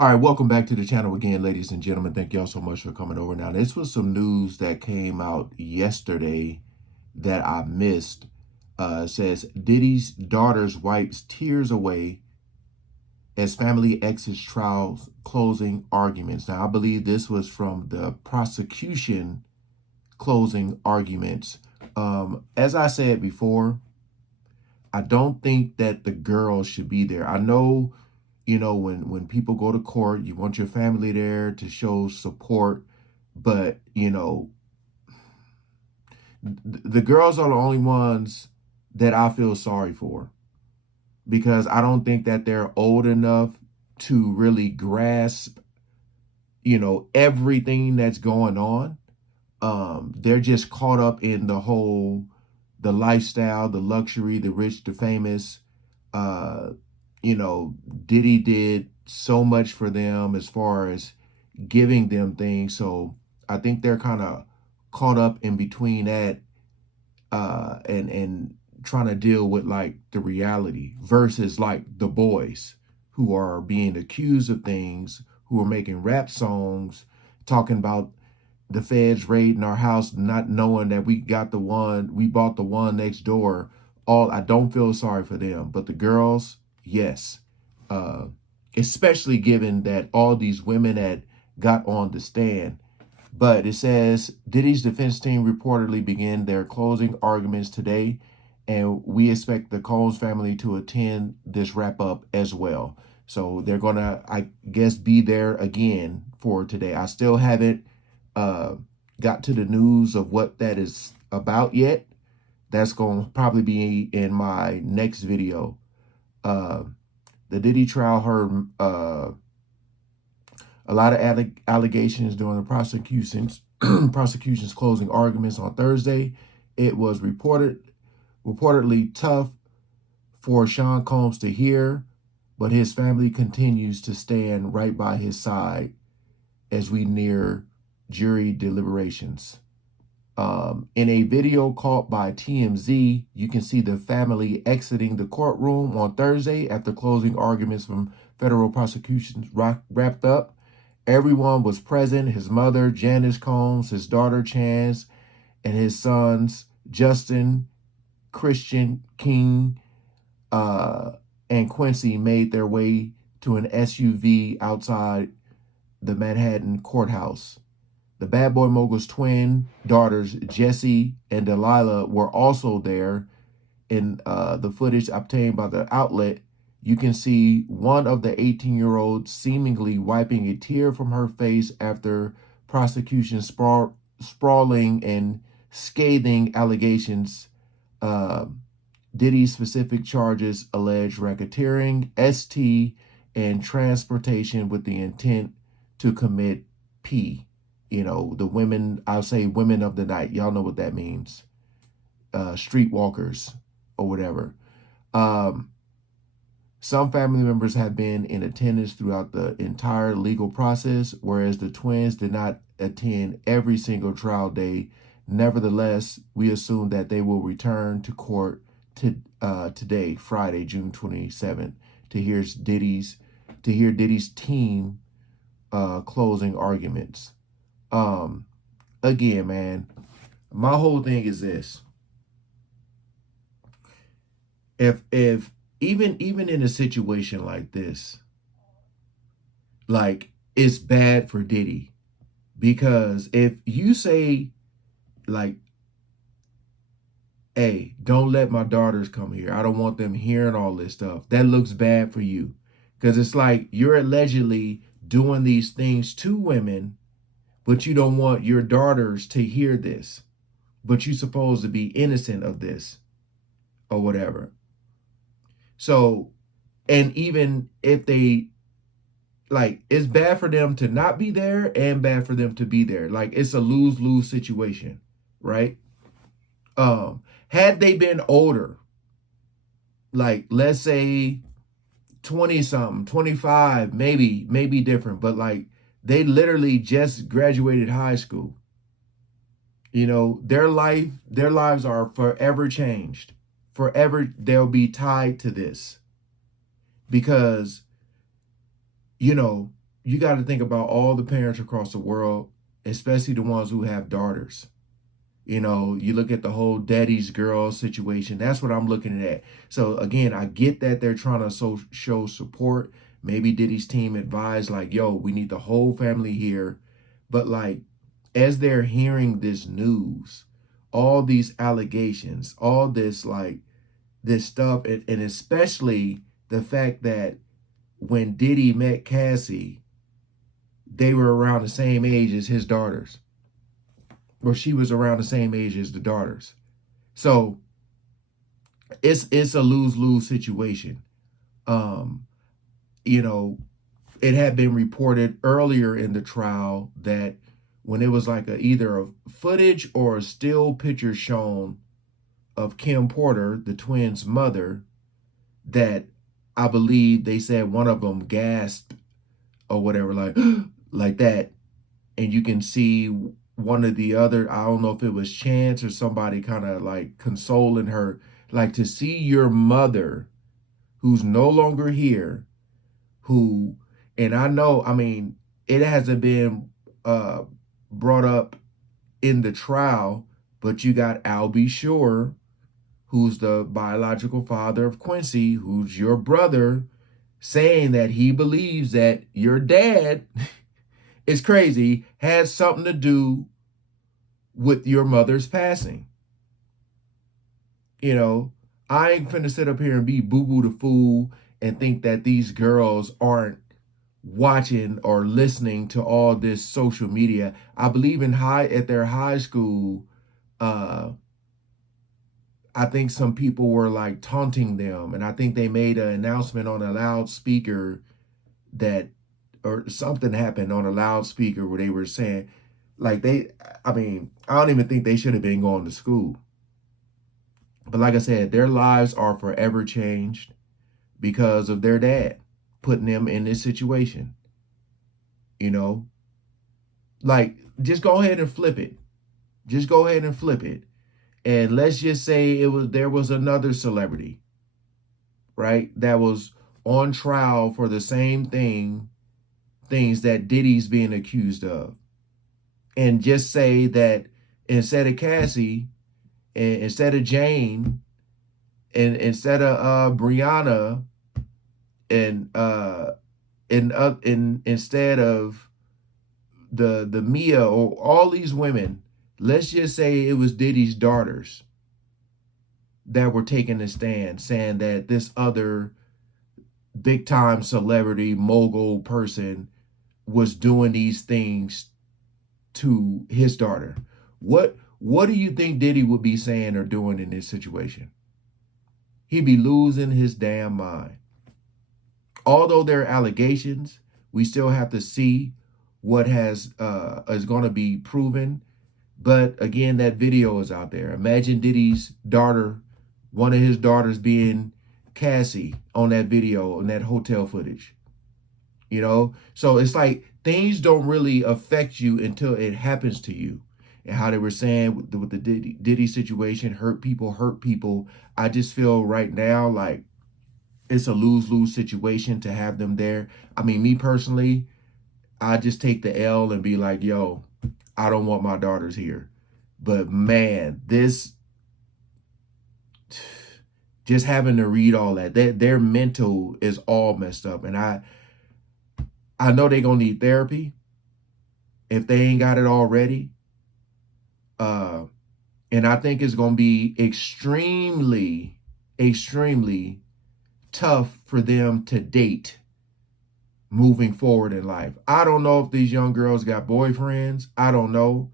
All right, welcome back to the channel again, ladies and gentlemen. Thank y'all so much for coming over. Now, this was some news that came out yesterday that I missed. It says Diddy's daughter's wipes tears away as family exits trials closing arguments. Now, I believe this was from the prosecution closing arguments. As I said before, I don't think that the girl should be there. I know, when people go to court, you want your family there to show support, but the girls are the only ones that I feel sorry for, because I don't think that they're old enough to really grasp, everything that's going on. They're just caught up in the lifestyle, the luxury, the rich, the famous. Uh, Diddy did so much for them as far as giving them things. So I think they're kind of caught up in between that and trying to deal with like the reality versus like the boys who are being accused of things, who are making rap songs, talking about the feds raiding our house, not knowing that we bought the one next door. All I don't feel sorry for them, but the girls, yes. Uh, Especially given that all these women that got on the stand. But it says Diddy's defense team reportedly began their closing arguments today, and we expect the Combs family to attend this wrap up as well. So they're gonna, I guess, be there again for today. I still haven't uh, got to the news of what that is about yet. That's going to probably be in my next video. Uh, the Diddy trial heard a lot of allegations during the prosecution's closing arguments on Thursday. It was reportedly tough for Sean Combs to hear, but his family continues to stand right by his side as we near jury deliberations. In a video caught by TMZ, you can see the family exiting the courtroom on Thursday after closing arguments from federal prosecutions wrapped up. Everyone was present: his mother, Janice Combs, his daughter, Chance, and his sons, Justin, Christian, King, and Quincy made their way to an SUV outside the Manhattan courthouse. The Bad Boy Mogul's twin daughters, Jessie and Delilah, were also there. In the footage obtained by the outlet, you can see one of the 18-year-olds seemingly wiping a tear from her face after prosecution sprawling and scathing allegations. Diddy's specific charges allege racketeering, ST, and transportation with the intent to commit P. The women, I'll say women of the night. Y'all know what that means. Streetwalkers or whatever. Some family members have been in attendance throughout the entire legal process, whereas the twins did not attend every single trial day. Nevertheless, we assume that they will return to court today, Friday, June 27th, to hear Diddy's team closing arguments. Again, man, my whole thing is this. If even in a situation like this, like, it's bad for Diddy, because if you say, like, hey, don't let my daughters come here, I don't want them hearing all this stuff, that looks bad for you, because it's like you're allegedly doing these things to women, but you don't want your daughters to hear this, but you're supposed to be innocent of this or whatever. So, and even if they, like, it's bad for them to not be there and bad for them to be there. Like, it's a lose-lose situation, right? Had they been older, like, let's say 20 something, 25, maybe different, but like, they literally just graduated high school. Their lives are forever changed. Forever they'll be tied to this, because, you got to think about all the parents across the world, especially the ones who have daughters. You know, you look at the whole daddy's girl situation. That's what I'm looking at. So again, I get that they're trying to show support. Maybe Diddy's team advised like, yo, we need the whole family here. But like, as they're hearing this news, all these allegations, all this like this stuff, and especially the fact that when Diddy met Cassie, they were around the same age as his daughters, or she was around the same age as the daughters. So it's a lose-lose situation. Um, you know, it had been reported earlier in the trial that when it was like either a footage or a still picture shown of Kim Porter, the twins' mother, that I believe they said one of them gasped or whatever, like like that, and you can see one of the other. I don't know if it was Chance or somebody kind of like consoling her, like to see your mother, who's no longer here, who, and I know, I mean, it hasn't been brought up in the trial, but you got Albie Shore, who's the biological father of Quincy, who's your brother, saying that he believes that your dad is crazy, has something to do with your mother's passing. You know, I ain't finna sit up here and be boo-boo the fool and think that these girls aren't watching or listening to all this social media. I believe at their high school, uh, I think some people were like taunting them, and I think they made an announcement on a loudspeaker that, or something happened on a loudspeaker where they were saying, like I mean, I don't even think they should have been going to school. But like I said, their lives are forever changed because of their dad putting them in this situation. You know, like just go ahead and flip it. Just go ahead and flip it. And let's just say there was another celebrity, right, that was on trial for the same things that Diddy's being accused of. And just say that instead of Cassie, and instead of Jane, and instead of Brianna, and instead of the Mia, or all these women, let's just say it was Diddy's daughters that were taking a stand, saying that this other big time celebrity mogul person was doing these things to his daughter. What do you think Diddy would be saying or doing in this situation? He'd be losing his damn mind. Although there are allegations, we still have to see what is going to be proven. But again, that video is out there. Imagine Diddy's daughter, one of his daughters being Cassie on that video, on that hotel footage. You know, so it's like things don't really affect you until it happens to you. And how they were saying with the Diddy situation, hurt people. I just feel right now like it's a lose-lose situation to have them there. I mean, me personally, I just take the L and be like, yo, I don't want my daughters here. But man, this, just having to read all that, their mental is all messed up. And I know they're gonna need therapy if they ain't got it already. And I think it's gonna be extremely, extremely tough for them to date moving forward in life. I don't know if these young girls got boyfriends. I don't know.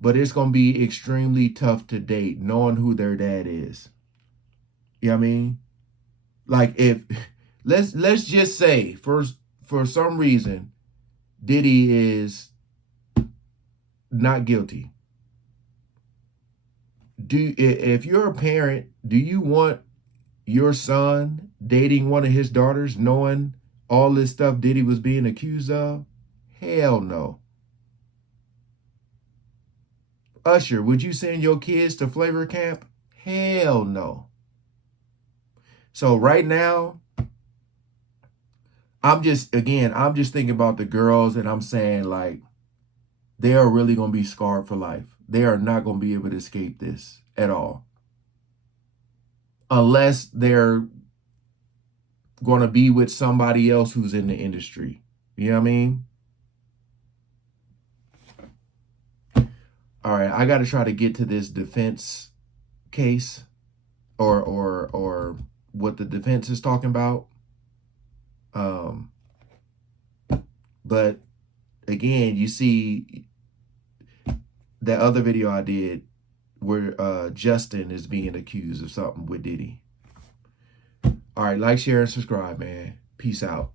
But it's going to be extremely tough to date knowing who their dad is. You know what I mean? Like if let's just say for some reason Diddy is not guilty. If you're a parent, do you want your son dating one of his daughters knowing all this stuff Diddy was being accused of? Hell no. Usher, would you send your kids to flavor camp? Hell no. So right now, I'm just thinking about the girls, and I'm saying, like, they are really going to be scarred for life. They are not going to be able to escape this at all. Unless they're going to be with somebody else who's in the industry. You know what I mean? All right, I got to try to get to this defense case or what the defense is talking about. But again, you see that other video I did where Justin is being accused of something with Diddy. All right, like, share, and subscribe, man. Peace out.